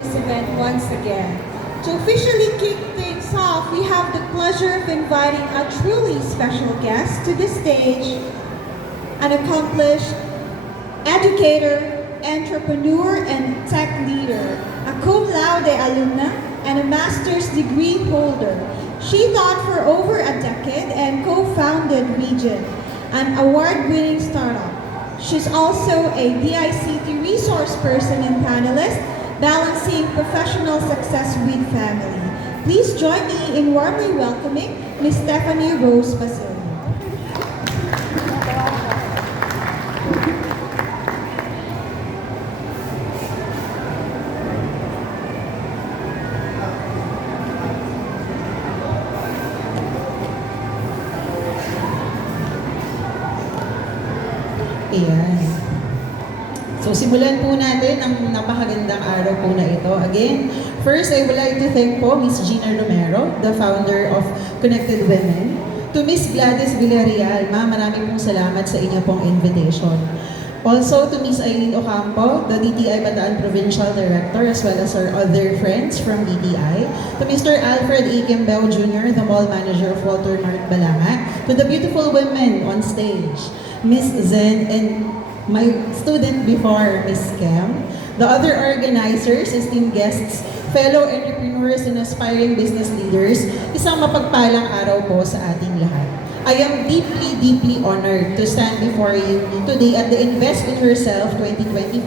this event once again. To officially kick things off, we have the pleasure of inviting a truly special guest to the stage, an accomplished educator, entrepreneur, and tech leader, a cum laude alumna, and a master's degree holder. She taught for over a decade and co-founded Region, an award-winning startup. She's also a DICT resource person and panelist, balancing professional success with family. Please join me in warmly welcoming Ms. Stephanie Rose Basilio. Ayan. So simulan po natin ang napakagandang araw po na ito. Again, first I would like to thank po Ms. Gina Romero, the founder of Connected Women. To Ms. Gladys Villarreal, ma'am, marami pong salamat sa inyo pong invitation. Also to Ms. Aileen Ocampo, the DTI Bataan Provincial Director, as well as our other friends from DTI. To Mr. Alfred A. Kimbeo Jr., the Mall Manager of Walter Mart Balanga. To the beautiful women on stage, Ms. Zen and my student before, Ms. Kem, the other organizers, esteemed guests, fellow entrepreneurs and aspiring business leaders, isang mapagpalang araw po sa ating lahat. I am deeply, deeply honored to stand before you today at the Invest in Yourself 2025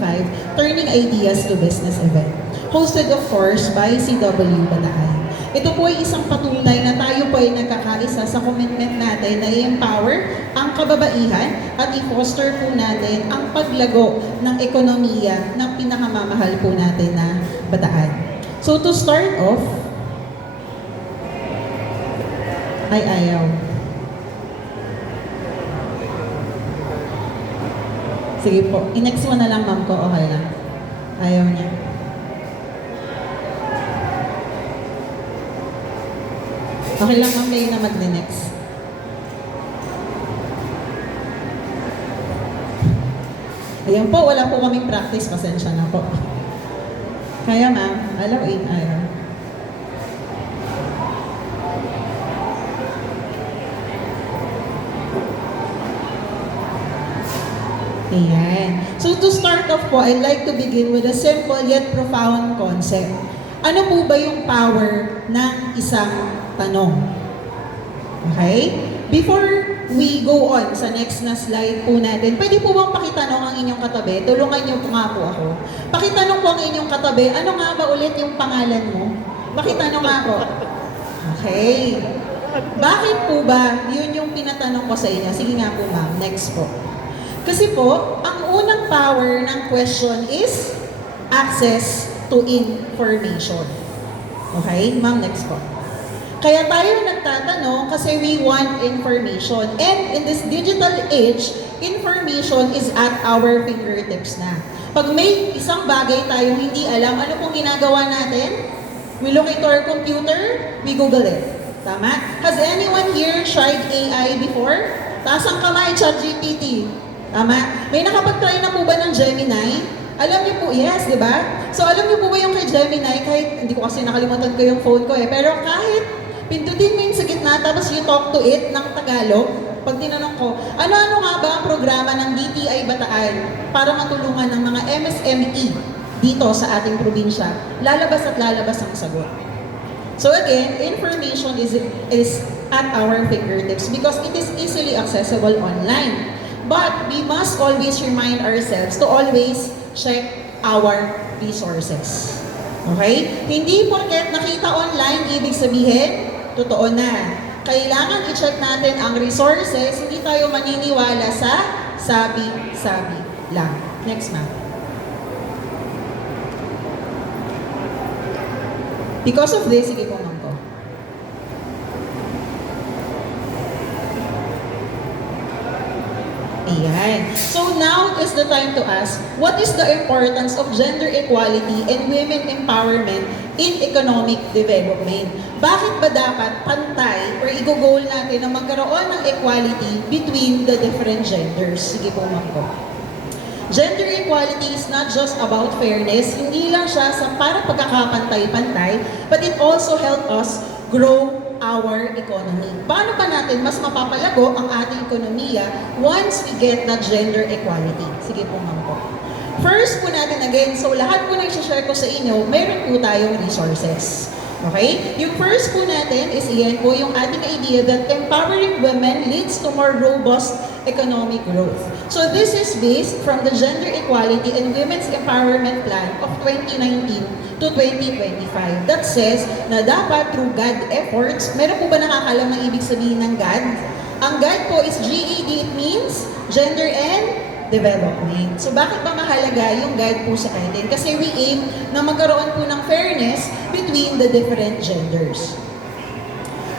Turning Ideas to Business event, hosted of course by CW Bataan. Ito po ay isang patunay na tayo po ay nagkakaisa sa commitment natin na i-empower ang kababaihan at i-foster po natin ang paglago ng ekonomiya ng pinakamamahal po natin na Bataan. So to start off, ay ayaw. Sige po, i-next mo na lang ma'am ko, okay lang. Ayaw niya. Okay lang ma'am, may na mag-next. Ayan po, wala po kaming practice, pasensya na po. Kaya ma'am, allow in, ayaw. Ayan. So to start off po, I'd like to begin with a simple yet profound concept. Ano po ba yung power ng isang tanong? Okay? Before we go on sa next na slide po natin, pwede po bang pakitanong ang inyong katabi? Tulungan niyo po nga po ako. Pakitanong po ang inyong katabi, ano nga ba ulit yung pangalan mo? Pakitanong nga po. Okay. Bakit po ba yun yung pinatanong ko sa inyo? Sige nga po ma'am, next po. Kasi po, ang unang power ng question is access to information. Okay? Ma'am, next po. Kaya tayo nagtatanong kasi we want information. And in this digital age, information is at our fingertips na. Pag may isang bagay tayong hindi alam, ano pong ginagawa natin? We look into our computer, we Google it. Tama? Has anyone here tried AI before? Taas ang kamay, ChatGPT. Tama? May nakapag-try na po ba ng Gemini? Alam niyo po, yes, di ba? So alam niyo po ba yung kay Gemini, kahit, hindi ko kasi nakalimutan ko yung phone ko pero kahit pindutin mo yung sa gitna, tapos you talk to it ng Tagalog, pag tinanong ko, ano-ano nga ba ang programa ng DTI Bataan para matulungan ng mga MSME dito sa ating probinsya? Lalabas at lalabas ang sagot. So again, information is at our fingertips because it is easily accessible online. But we must always remind ourselves to always check our resources. Okay? Hindi porket nakita online, ibig sabihin, totoo na. Kailangan i-check natin ang resources, hindi tayo maniniwala sa sabi-sabi lang. Next ma'am. Because of this, sige po ma'am ko. Ayan. So now is the time to ask, what is the importance of gender equality and women empowerment in economic development? Bakit ba dapat pantay or i-goal natin na magkaroon ng equality between the different genders? Sige po, ma'am ko. Gender equality is not just about fairness, hindi lang siya sa para pagkakapantay-pantay, but it also help us grow our economy. Paano pa natin mas mapapalago ang ating ekonomiya once we get that gender equality? Sige po, ma'am po. First po natin again, so lahat po na i-share ko sa inyo, meron po tayong resources. Okay? Yung first po natin is iyan po yung ating idea that empowering women leads to more robust economic growth. So this is based from the Gender Equality and Women's Empowerment Plan of 2019 to 2025 that says na dapat through GAD efforts, meron po ba nakakalam ng ibig sabihin ng GAD? Ang GAD po is GED, it means Gender and Development. So bakit ba mahalaga yung GAD po sa atin? Kasi we aim na magkaroon po ng fairness between the different genders.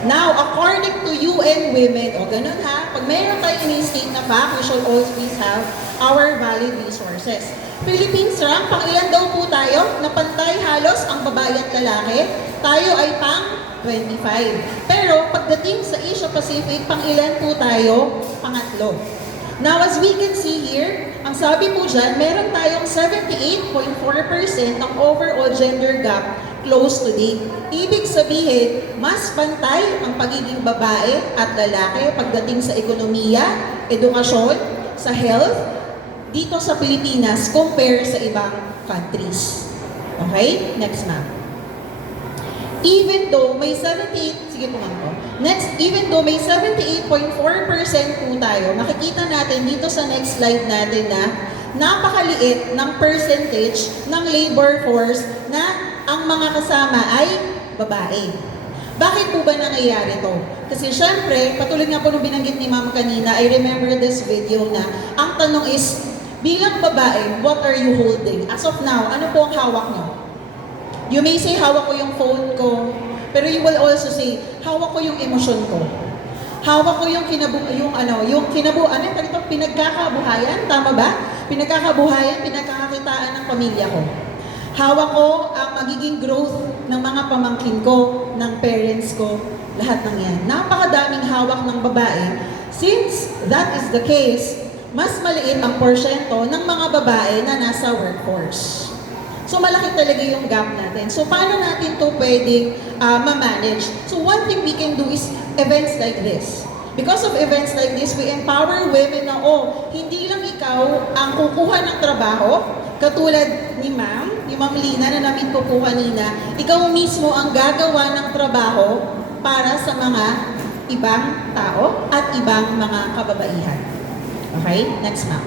Now, according to UN Women, o ganun ha, pag mayroon tayong ini-state na fact, we should always have our valid resources. Philippines rank, pang ilan daw po tayo? Napantay halos ang babae at lalaki. Tayo ay pang 25. Pero pagdating sa Asia Pacific, pang ilan po tayo? Pangatlo. Now, as we can see here, ang sabi po dyan, meron tayong 78.4% ng overall gender gap close to date. Ibig sabihin, mas pantay ang pagiging babae at lalaki pagdating sa ekonomiya, edukasyon, sa health, dito sa Pilipinas compare sa ibang countries. Okay? Next ma'am. Even though may 78, sige po ma'am po. Next, even though may 78.4% po tayo, makikita natin dito sa next slide natin na napakaliit ng percentage ng labor force na ang mga kasama ay babae. Bakit po ba nangyayari to? Kasi syempre, patuloy nga po nung binanggit ni ma'am kanina, I remember this video na ang tanong is, bilang babae, what are you holding? As of now, ano po ang hawak nyo? You may say, hawak ko yung phone ko, pero you will also say, hawak ko yung emosyon ko. Hawak ko yung pinagkakabuhayan, tama ba? Pinagkakabuhayan, pinagkakakitaan ng pamilya ko. Hawak ko ang magiging growth ng mga pamangkin ko, ng parents ko, lahat ng yan. Napakadaming hawak ng babae. Since that is the case, mas maliit ang porsyento ng mga babae na nasa workforce. So malaki talaga yung gap natin. So paano natin to pwedeng ma-manage? So one thing we can do is events like this. Because of events like this, we empower women na, hindi lang ikaw ang kukuha ng trabaho, katulad ni Ma'am Lina na namin ko po kanina, ikaw mismo ang gagawa ng trabaho para sa mga ibang tao at ibang mga kababaihan. Okay? Next ma'am.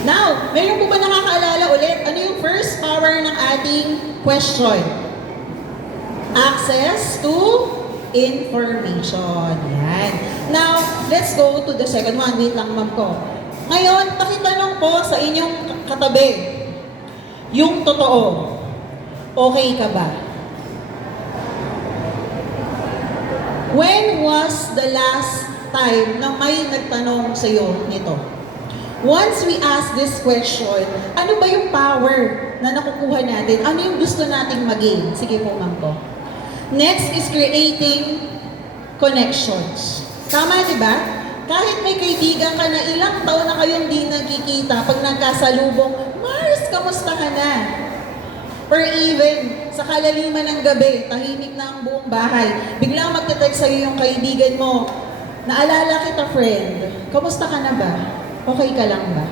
Now, meron po ba nakakaalala ulit? Ano yung first power ng ating question? Access to information. Yan. Now, let's go to the second one. Wait lang, ma'am ko. Ngayon, pakitanong po sa inyong katabi. Yung totoo, okay ka ba? When was the last time na may nagtanong sa iyo nito? Once we ask this question, ano ba yung power na nakukuha natin? Ano yung gusto nating maging? Sige po, ma'am po. Next is creating connections. Tama, di ba? Kahit may kaibigan ka na ilang taon na kayong di nagkikita, pag nagkasalubong, Mars, kamusta ka na? Or even, sa kalaliman ng gabi, tahimik na ang buong bahay, biglang magte-text sa'yo yung kaibigan mo, naalala kita, friend, kamusta ka na ba? Okay ka lang ba?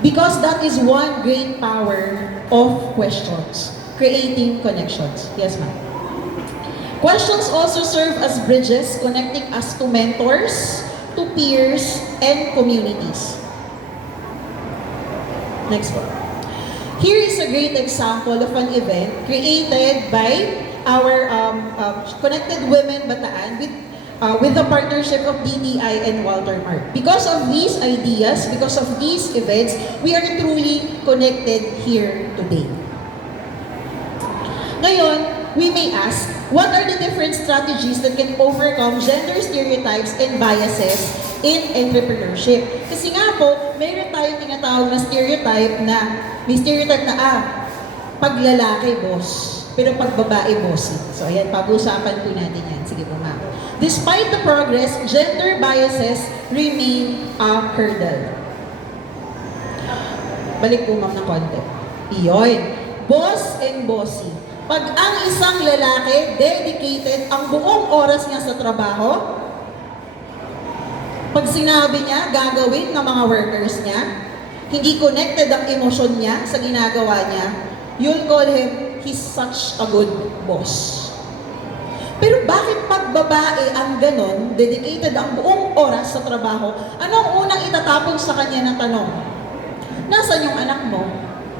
Because that is one great power of questions. Creating connections. Yes, ma'am. Questions also serve as bridges connecting us to mentors, to peers, and communities. Next one. Here is a great example of an event created by our Connected Women Bataan with the partnership of DTI and Walter Mart. Because of these ideas, because of these events, we are truly connected here today. Ngayon, we may ask, what are the different strategies that can overcome gender stereotypes and biases in entrepreneurship? Kasi nga po, mayroon tayong tinatawag na stereotype na, may stereotype na, pag lalaki, boss. Pero pag babae, bossy. So ayan, pag-usapan po natin yan. Sige po, ma'am. Despite the progress, gender biases remain a hurdle. Balik po ma'am ng konti. Iyon. Boss and bossy. Pag ang isang lalaki, dedicated ang buong oras niya sa trabaho, pag sinabi niya, gagawin ng mga workers niya, hindi connected ang emosyon niya sa ginagawa niya, you'll call him, he's such a good boss. Pero bakit pag babae ang ganon, dedicated ang buong oras sa trabaho, anong unang itatapon sa kanya na tanong? Nasaan yung anak mo?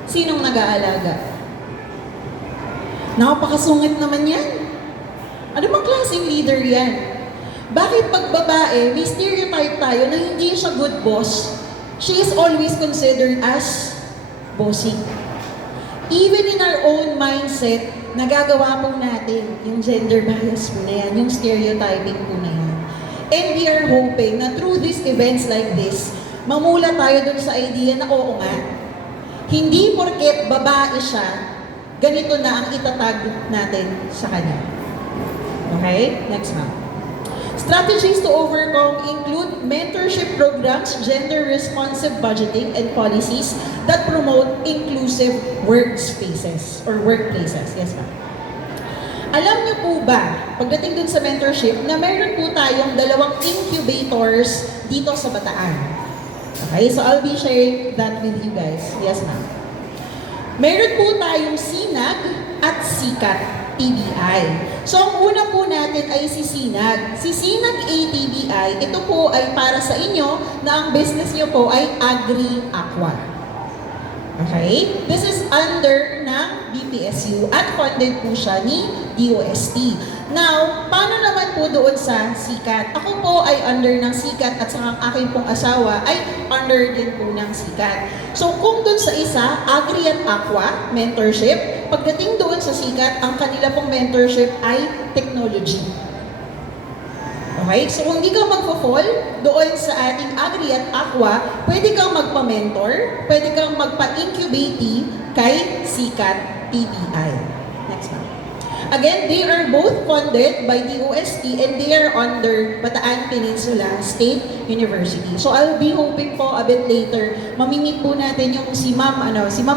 Sinong nag-aalaga? Napakasungit naman yan. Ano bang klaseng leader yan? Bakit pag babae, may stereotype tayo na hindi siya good boss? She is always considered as bossy. Even in our own mindset, nagagawa po natin yung gender bias po na yan, yung stereotyping po na yan. And we are hoping na through these events like this, mamula tayo dun sa idea na oo nga, hindi porket babae siya, ganito na ang itatag natin sa kanya. Okay? Next ma'am. Strategies to overcome include mentorship programs, gender-responsive budgeting, and policies that promote inclusive workspaces or workplaces. Yes, ma'am. Alam niyo po ba, pagdating dun sa mentorship, na meron po tayong 2 incubators dito sa Bataan. Okay, so I'll be sharing that with you guys. Yes, ma'am. Meron po tayong Sinag at Sikat TBI. So, ang una po natin ay si Sinag. Si Sinag ATBI, ito po ay para sa inyo na ang business nyo po ay Agri-Aqua. Okay? This is under ng BPSU at funded po siya ni DOST. Now, paano naman po doon sa Sikat? Ako po ay under ng Sikat at sa aking pong asawa ay under din po ng Sikat. So, kung doon sa isa, Agri at Aqua, mentorship, pagdating doon sa Sikat, ang kanila pong mentorship ay technology. Okay? So, kung hindi ka magpo-fall doon sa ating Agri at Aqua, pwede kang magpa-mentor, pwede kang magpa-incubate kay Sikat TBI. Next one. Again, they are both funded by DOST and they are under Bataan Peninsula State University. So I'll be hoping po a bit later, mamimit po natin yung si Ma'am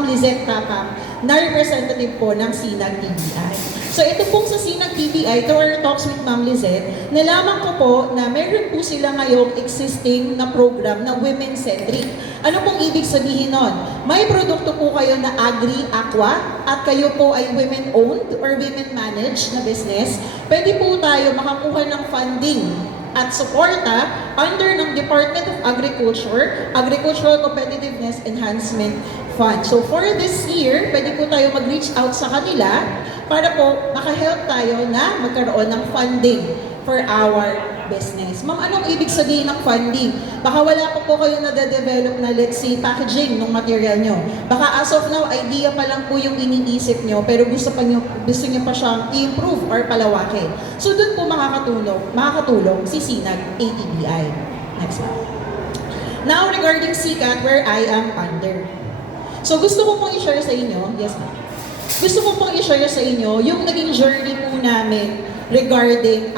Lizette Tapang na representative po ng Sinag TBI. So ito pong sa Sinag TBI, through our talks with Ma'am Lizette, nalaman ko po na meron po sila ngayong existing na program na women-centric. Ano pong ibig sabihin nun? May produkto po kayo na Agri-Aqua at kayo po ay women-owned or women-managed na business. Pwede po tayo makakuha ng funding at suporta under ng Department of Agriculture, Agricultural Competitiveness Enhancement Fund. So for this year, pwede po tayo mag-reach out sa kanila para po makahelp tayo na magkaroon ng funding for our business. Ma'am, anong ibig sabihin ng funding? Baka wala pa po kayo na-develop na, let's say, packaging ng material nyo. Baka as of now, idea pa lang po yung iniisip nyo, pero gusto nyo pa siyang i-improve or palawakin. So, doon po makakatulong si Sinag ATBI. Next one. Now, regarding Sikat, where I am under. So, gusto ko pong i-share sa inyo, yes ma'am. Gusto ko pong i-share sa inyo yung naging journey po namin regarding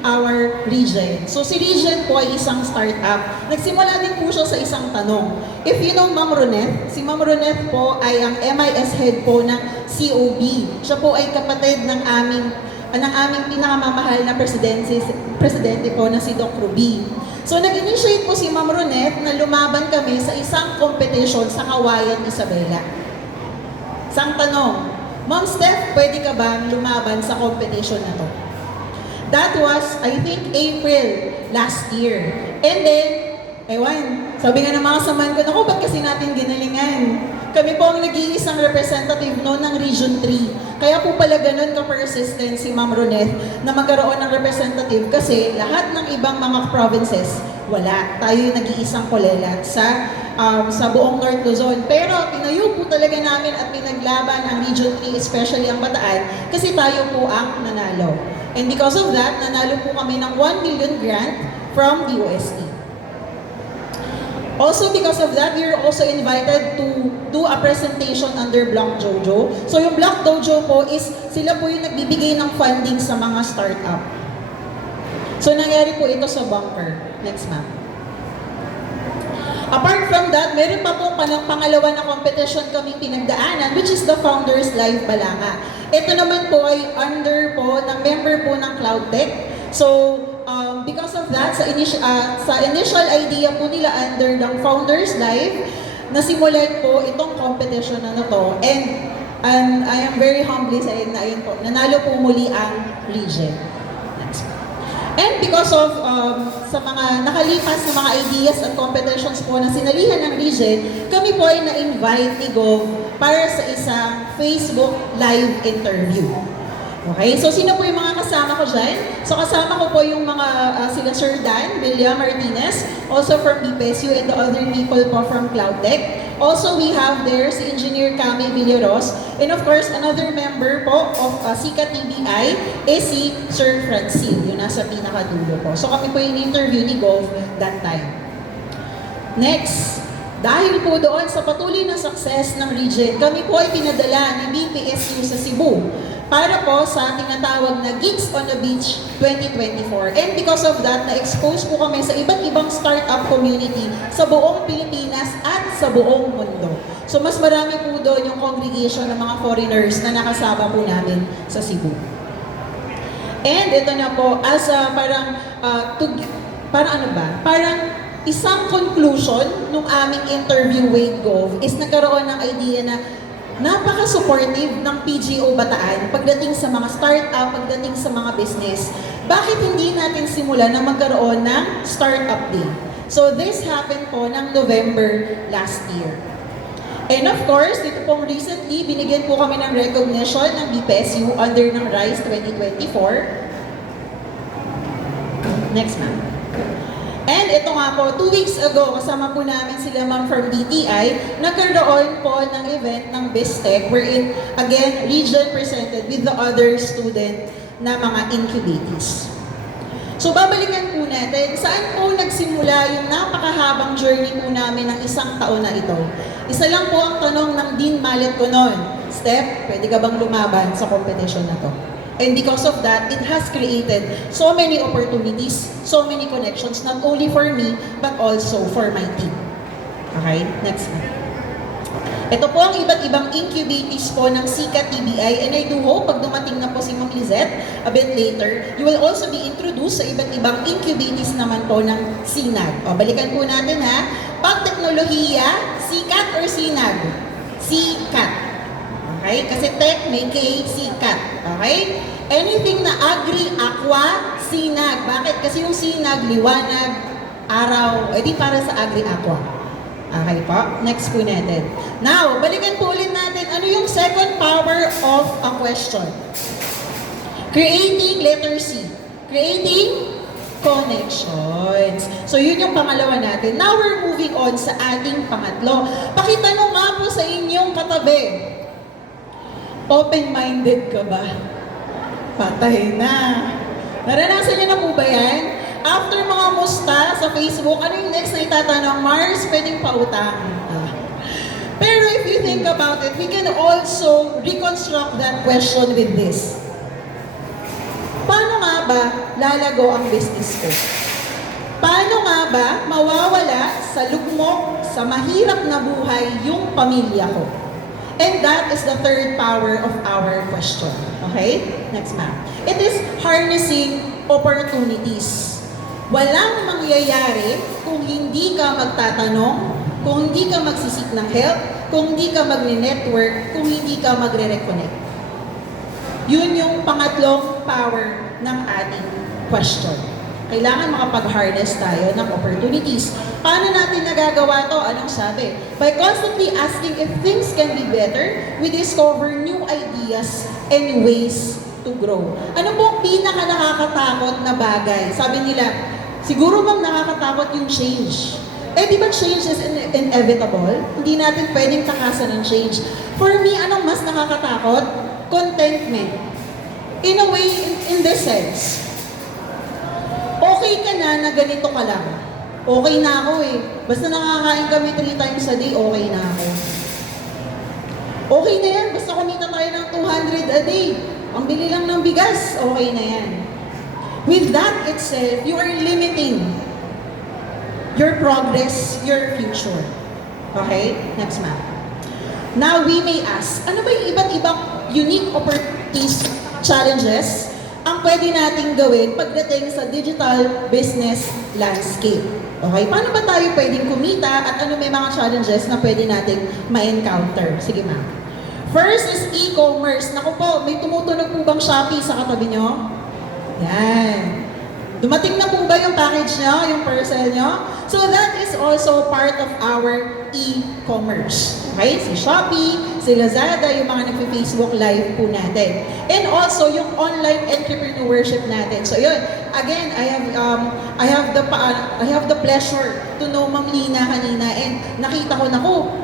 our region. So si Region po ay isang startup. Nagsimula din po siya sa isang tanong. If you know Ma'am Roneth, si Ma'am Roneth po ay ang MIS head po ng COB. Siya po ay kapatid ng aming pinakamamahal na presidente po na si Doc Ruby. So nag-initiate po si Ma'am Roneth na lumaban kami sa isang competition sa Kawayan, Isabela. Isang tanong, Ma'am Steph, pwede ka ba lumaban sa competition na to? That was, I think, April last year. And then, sabi nga ng mga samahan ko, naku, ba't kasi natin ginalingan? Kami po ang nag-iisang representative noon ng Region 3. Kaya po pala ganun ka-persistent si Ma'am Roneth na magkaroon ng representative kasi lahat ng ibang mga provinces, wala. Tayo yung nag-iisang kolelat sa buong North Luzon. Pero tinayo po talaga namin at pinaglaban ang Region 3, especially ang Bataan, kasi tayo po ang nanalo. And because of that, nanalo po kami ng 1 million grant from DOST. Also because of that, we are also invited to do a presentation under Block Dojo. So yung Block Dojo po is, sila po yung nagbibigay ng funding sa mga startup. So nangyari po ito sa Bunker. Next ma'am. Apart from that, meron pa pong pangalawa na competition kami pinagdaanan, which is the Founders Live Balanga. Ito naman po ay under po, ng member po ng CloudTech. So, because of that, sa initial idea po nila under ng Founders Live, nasimulan po itong competition na to. And I am very humbly saying na ayun po, nanalo po muli ang region. Next. And because of sa mga nakalipas na mga ideas at competitions po na sinalihan ng region, kami po ay na-invite ni Gov para sa isang Facebook live interview. Okay, so sino po yung mga kasama ko dyan? So kasama ko po yung mga sila Sir Dan Villa Martinez, also from BPSU, and the other people po from CloudTech. Also, we have there si Engineer Cami Villaros, and of course, another member po of SICA TBI is si Sir Francine, yung nasa pinakadulo po. So kami po yung interview ni Gov that time. Next, dahil po doon sa patuloy na success ng region, kami po ay pinadala ni BPSU sa Cebu para po sa tinatawag na Geeks on the Beach 2024. And because of that, na-expose po kami sa iba't ibang startup community sa buong Pilipinas at sa buong mundo. So mas marami po doon yung congregation ng mga foreigners na nakasama po namin sa Cebu. And ito na po, as parang isang conclusion nung aming interview with Gov is nagkaroon ng idea na napaka-supportive ng PGO Bataan pagdating sa mga startup, pagdating sa mga business. Bakit hindi natin simulan na magkaroon ng Startup Day? So this happened po ng November last year. And of course, dito pong recently, binigyan po kami ng recognition ng BPSU under ng RISE 2024. Next, ma'am. And ito nga po, 2 weeks ago, kasama po namin sila ma'am from DTI, nagkaroon po ng event ng BizTech wherein, again, region presented with the other student na mga incubatees. So babalikan po natin, saan po nagsimula yung napakahabang journey po namin ng isang taon na ito? Isa lang po ang tanong ng Dean Mallet ko noon, Steph, pwede ka bang lumaban sa competition na to? And because of that, it has created so many opportunities, so many connections, not only for me, but also for my team. Okay, next one. Ito po ang iba't ibang incubatees po ng SICA TBI, and I do hope pag dumating na po si Ma'am Lizette a bit later, you will also be introduced sa iba't ibang incubatees naman po ng SINAG. O, balikan po natin ha. Pag-teknolohiya, SICAT or SINAG? SICAT. Okay? Kasi tech may K, SICAT. Okay? Anything na agri, aqua, SINAG. Bakit? Kasi yung SINAG, liwanag, araw, edi para sa agri, aqua. Okay po? Next po natin. Now, balikan po ulit natin, ano yung second power of a question? Creating, letter C. Creating connections. So, yun yung pangalawa natin. Now, we're moving on sa ating pangatlo. Pakitanong nga po sa inyong katabi. Open-minded ka ba? Patay na. Naranasan niyo na po ba yan? After mga musta sa Facebook, ano yung next na itatanong? Mars, pwedeng pautang. Pero if you think about it, we can also reconstruct that question with this. Paano nga ba lalago ang business ko? Paano nga ba mawawala sa lugmok, sa mahirap na buhay yung pamilya ko? And that is the third power of our question. Okay? Next, ma'am. It is harnessing opportunities. Walang mangyayari kung hindi ka magtatanong, kung hindi ka magsisik ng help, kung hindi ka magne-network, kung hindi ka magre-reconnect. Yun yung pangatlong power ng ating question. Kailangan makapag-harness tayo ng opportunities. Paano natin nagagawa to? Anong sabi? By constantly asking if things can be better, we discover new ideas and ways to grow. Ano po ang pinaka-nakakatakot na bagay? Sabi nila, siguro bang nakakatakot yung change? Eh, di ba change is inevitable? Hindi natin pwedeng takasan ng change. For me, anong mas nakakatakot? Contentment. In a way, in this sense, okay ka na ganito ka lang. Okay na ako eh. Basta nakakain kami 3 times a day, okay na ako. Okay na yan. Basta kumita tayo ng 200 a day. Ang bili lang ng bigas, okay na yan. With that itself, you are limiting your progress, your future. Okay? Next map. Now, we may ask, ano ba yung iba't ibang unique opportunities, challenges ang pwede nating gawin pagdating sa digital business landscape? Okay? Paano ba tayo pwedeng kumita at ano may mga challenges na pwede nating ma-encounter? Sige ma'am. First is e-commerce. Naku po, may tumutunog po bang Shopee sa katabi nyo? Yan. Dumating na po ba yung package nyo, yung parcel nyo? So that is also part of our e-commerce. Okay? Si Shopee, si Lazada, yung mga nagpi-Facebook Live po natin. And also yung online entrepreneurship natin. So yun, again, I have the pleasure to know Ma'am Lina kanina and nakita ko,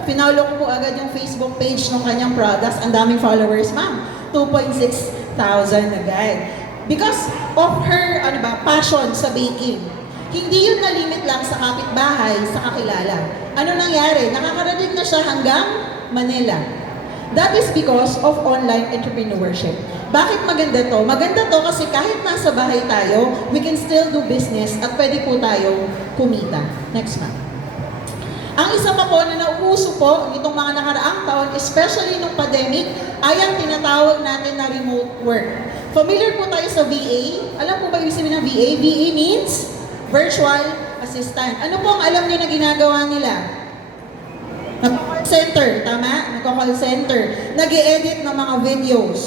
finalo ko po agad yung Facebook page ng kanyang products. Ang daming followers, ma'am. 2.6 thousand agad. Because of her passion sa baking. Hindi yun na-limit lang sa kapitbahay, sa kakilala. Ano nangyari? Nakakarating na siya hanggang Manila. That is because of online entrepreneurship. Bakit maganda to? Maganda to kasi kahit nasa bahay tayo, we can still do business at pwede po tayo kumita. Next ma'am. Ang isa pa po na nauuso po nitong mga nakaraang taon, especially nung pandemic, ay ang tinatawag natin na remote work. Familiar po tayo sa VA? Alam po ba yung sabihin ng VA? VA means virtual assistant. Ano po ang alam niyo na ginagawa nila? Nag-call center, tama? Nag-call center. Nag-i-edit ng mga videos.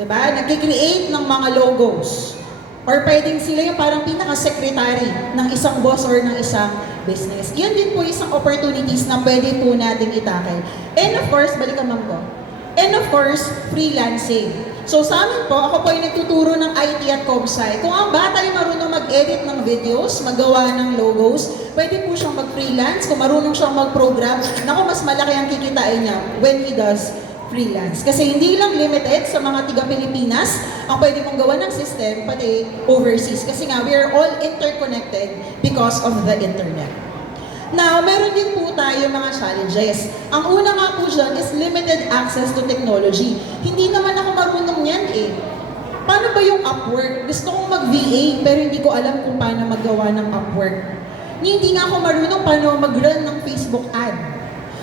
Diba? Nag-create ng mga logos. Or pwedeng sila yung parang pinaka-secretary ng isang boss or ng isang business. Yan din po isang opportunities na pwede po natin itakil. And of course, balikan ma'am ko. And of course, freelancing. So sa amin po, ako po ay nagtuturo ng IT at ComSci. Kung ang bata ay marunong mag-edit ng videos, magawa ng logos, pwede po siyang mag-freelance. Kung marunong siyang mag-program, mas malaki ang kikitain niya when he does freelance. Kasi hindi lang limited sa mga tiga-Pilipinas ang pwede mong gawa ng system, pati overseas. Kasi nga, we are all interconnected because of the internet. Now, meron din po tayo mga challenges. Ang una nga po dyan is limited access to technology. Hindi naman ako marunong yan eh. Paano ba yung Upwork? Gusto kong mag-VA pero hindi ko alam kung paano maggawa ng Upwork. Hindi nga ako marunong paano mag-run ng Facebook ad.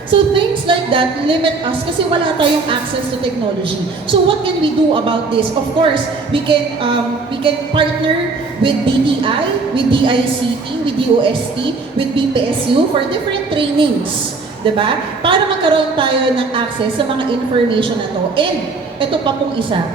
So things like that limit us kasi wala tayong access to technology. So what can we do about this? Of course, we can partner with BDI, with DICT, with DOST, with BPSU for different trainings. Diba? Para magkaroon tayo ng access sa mga information na to. And ito pa pong isa.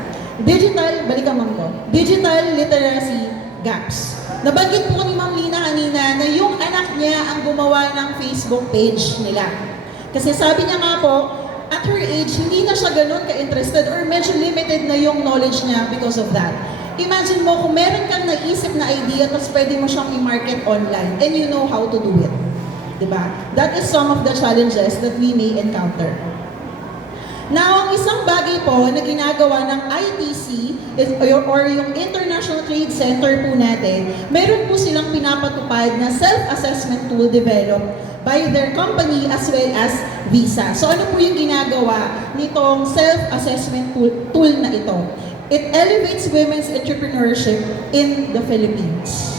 Balikan ma'am ko. Digital literacy gaps. Nabanggit po ni Ma'am Lina kanina na yung anak niya ang gumawa ng Facebook page nila. Kasi sabi niya nga po, at her age, hindi na siya ganun ka-interested or medyo limited na yung knowledge niya because of that. Imagine mo kung meron kang naisip na idea tapos pwede mo siyang i-market online and you know how to do it. Diba? That is some of the challenges that we may encounter. Now, ang isang bagay po na ginagawa ng ITC or yung International Trade Center po natin, meron po silang pinapatupad na self-assessment tool developed by their company as well as Visa. So ano po yung ginagawa nitong self-assessment tool na ito? It elevates women's entrepreneurship in the Philippines.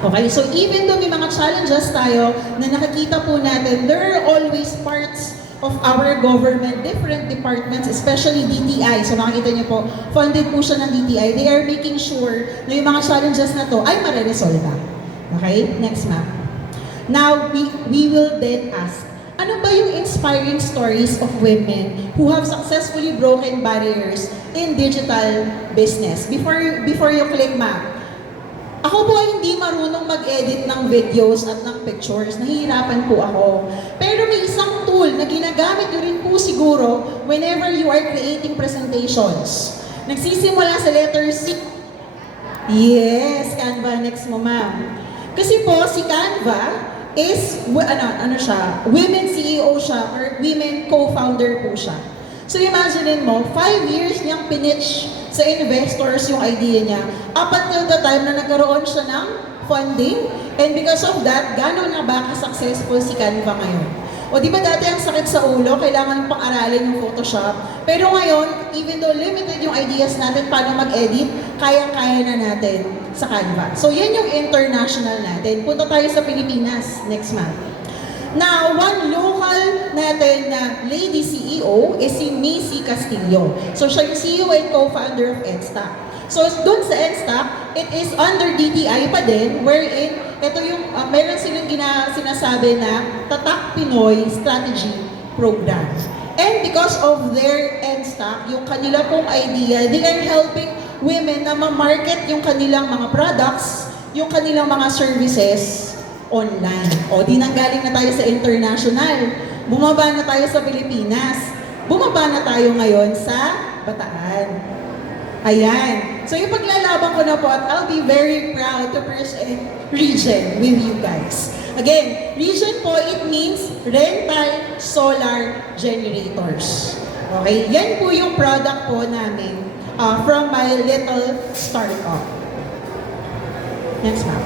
Okay, so even though may mga challenges tayo na nakikita po natin, there are always parts of our government, different departments, especially DTI. So makikita niyo po, funded po siya ng DTI. They are making sure na yung mga challenges na to ay mareresolve. Okay, next map. Now, we will then ask, ano ba yung inspiring stories of women who have successfully broken barriers in digital business? Before you click map, ako po ay hindi marunong mag-edit ng videos at ng pictures. Nahihirapan po ako. Pero may isang tool na ginagamit nyo rin po siguro whenever you are creating presentations. Nagsisimula sa letter C. Yes, Canva. Next mo, ma'am. Kasi po, si Canva is, women CEO siya or women co-founder po siya. So imagine mo, 5 years niyang pinitch sa investors yung idea niya up until the time na nagkaroon siya ng funding. And because of that, gano'n na ba ka-successful si Canva ngayon? O di ba dati ang sakit sa ulo, kailangan pang aralin yung Photoshop. Pero ngayon, even though limited yung ideas natin paano mag-edit, kayang-kaya na natin sa Canva. So yan yung international natin. Punta tayo sa Pilipinas next month. Now, one local natin na lady CEO is si Macy Castillo. So siya yung CEO and co-founder of EdStack. So dun sa EdStack, it is under DTI pa din, wherein ito yung, meron silang sinasabi na Tatak Pinoy Strategy Program. And because of their EdStack, yung kanila pong idea, they are helping women na ma-market yung kanilang mga products, yung kanilang mga services online. O, di nanggaling na tayo sa international. Bumaba na tayo sa Pilipinas. Bumaba na tayo ngayon sa Bataan. Ayan. So yung paglalaban ko na po at I'll be very proud to present Regen with you guys. Again, Regen po, it means rental solar generators. Okay? Yan po yung product po namin from my little startup. Next ma'am.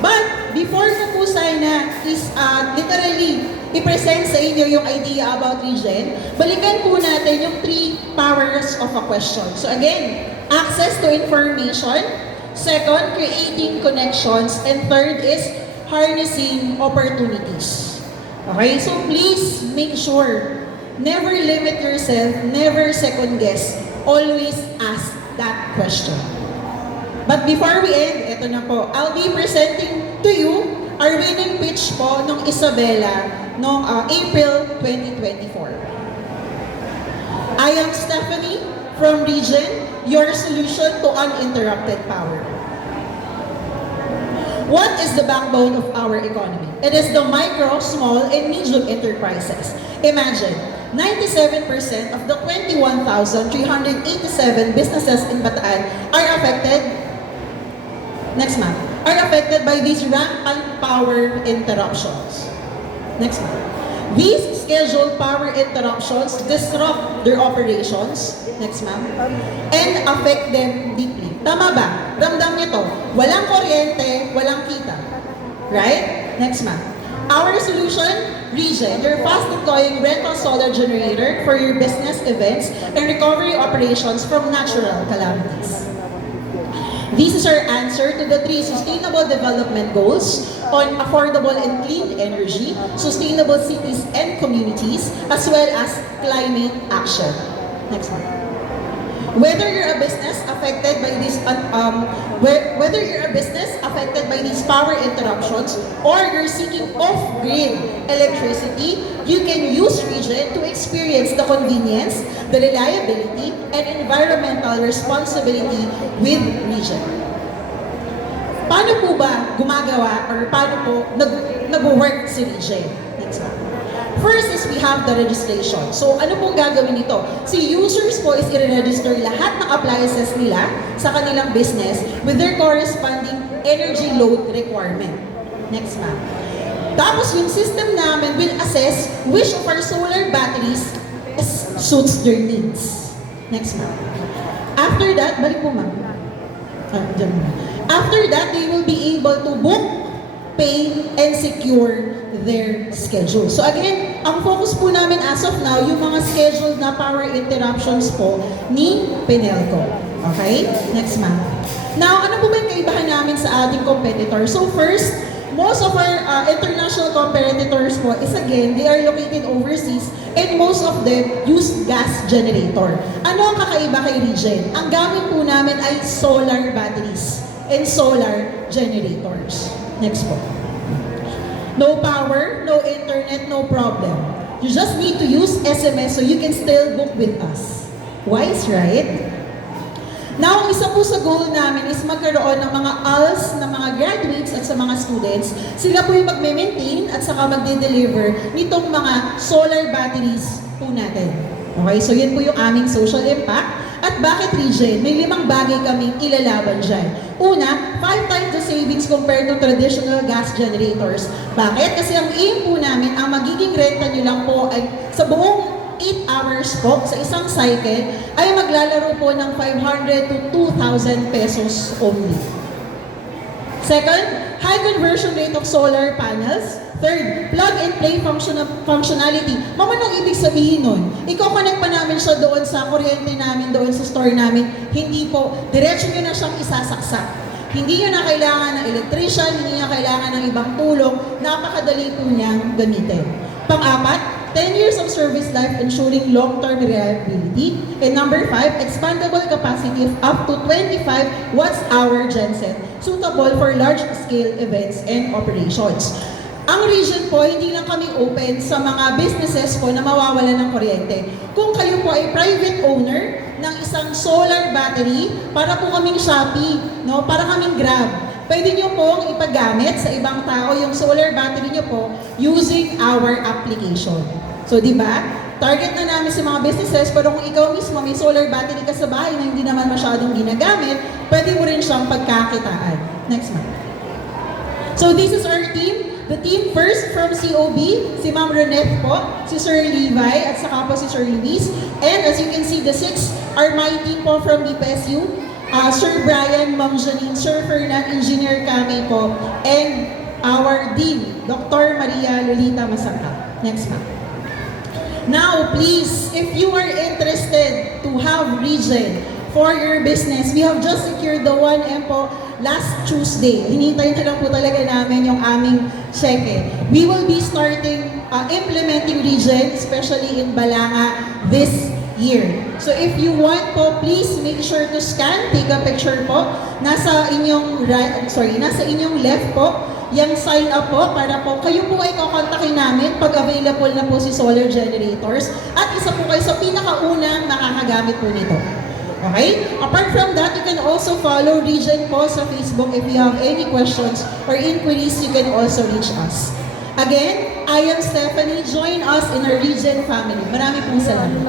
But before ko po sana is literally i-present sa inyo yung idea about Regen, balikan po natin yung 3 powers of a question. So again, access to information. Second, creating connections. And third is harnessing opportunities. Okay? So please make sure, never limit yourself, never second guess. Always ask that question. But before we end, eto na po, I'll be presenting to you our winning pitch po nung Isabela noong April 2024. I am Stephanie from Regen, your solution to uninterrupted power. What is the backbone of our economy? It is the micro, small, and medium enterprises. Imagine, 97% of the 21,387 businesses in Bataan are affected are affected by these rampant power interruptions. Next ma'am. These scheduled power interruptions disrupt their operations, next ma'am, and affect them deeply. Tama ba? Ramdam niyo to. Walang kuryente, walang kita. Right? Next ma'am. Our solution, Regen, your fast-deploying rental solar generator for your business events and recovery operations from natural calamities. This is our answer to the 3 Sustainable Development Goals on affordable and clean energy, sustainable cities and communities, as well as climate action. Next one. Whether you're a business affected by these power interruptions or you're seeking off-grid electricity, you can use Regen to experience the convenience, the reliability, and environmental responsibility with Regen. Paano po ba gumagawa or paano po nag-work si Regen? Next one. First is we have the registration. So ano pong gagawin nito? Si users po is i-register lahat ng appliances nila sa kanilang business with their corresponding energy load requirement. Next ma'am. Tapos yung system namin will assess which of our solar batteries suits their needs. Next ma'am. After that, balik po ma'am. After that, they will be able to book, pay, and secure their schedule. So again, ang focus po namin as of now, yung mga scheduled na power interruptions po ni Penelco. Okay? Next ma'am. Now, ano po ba yung kaibahan namin sa ating competitor? So first, most of our international competitors po is again, they are located overseas and most of them use gas generator. Ano ang kakaiba kay Regen? Ang gamit po namin ay solar batteries and solar generators. Next po. No power, no internet, no problem. You just need to use SMS so you can still book with us. Wise, right? Now, isa po sa goal namin is magkaroon ng mga ALS na mga graduates at sa mga students. Sila po yung magme-maintain at saka magde-deliver nitong mga solar batteries po natin. Okay, so yun po yung aming social impact. At bakit Regen? May 5 bagay kaming ilalaban dyan. Una, 5 times the savings compared to traditional gas generators. Bakit? Kasi ang aim po namin, ang magiging renta nyo lang po ay sa buong 8 hours po sa isang cycle ay maglalaro po ng 500 to 2,000 pesos only. Second, high conversion rate of solar panels. Third, plug and play functionality. Mama, anong ibig sabihin nun? I-connect pa namin naman siya doon sa kuryente namin, doon sa store namin. Hindi po, diretso nyo na siyang isasaksak. Hindi nyo na kailangan ng electrician, hindi nyo kailangan ng ibang tulong. Napakadali po niyang gamitin. Pang-apat, 10 years of service life ensuring long-term reliability. And number 5, expandable capacity of up to 25 watts-hour genset, suitable for large-scale events and operations. Ang region po, hindi lang kami open sa mga businesses po na mawawalan ng kuryente. Kung kayo po ay private owner ng isang solar battery, para po kaming Shopee, no? Para kaming Grab. Pwede nyo pong ipagamit sa ibang tao yung solar battery nyo po using our application. So, di ba? Target na namin sa mga businesses, pero kung ikaw mismo may solar battery ka sa bahay na hindi naman masyadong ginagamit, pwede mo rin siyang pagkakitaan. Next month. So, this is our team. The team first from COB, si Ma'am Renette po, si Sir Levi, at saka po si Sir Luis. And as you can see, the 6 are my team po from BPSU. Sir Brian, Ma'am Janine, Sir Fernan, Engineer Kami po, and our Dean, Dr. Maria Lolita Masangka. Next ma'am. Now, please, if you are interested to have Regen for your business, we have just secured the 1M po last Tuesday. Hinintay na lang po talaga namin yung aming cheque. We will be starting implementing Regen, especially in Balanga, this year. So if you want po, please make sure to scan, take a picture po. Nasa inyong nasa inyong left po, yung sign up po para po kayo po ay kukontakin namin pag available na po si solar generators at isa po kayo sa pinakaunang makakagamit po nito. Okay? Apart from that, you can also follow Regen po sa Facebook. If you have any questions or inquiries, you can also reach us. Again, I am Stephanie. Join us in our Regen family. Marami pong salamat.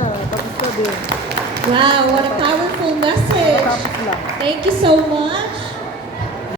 Wow, what a powerful message. Thank you so much.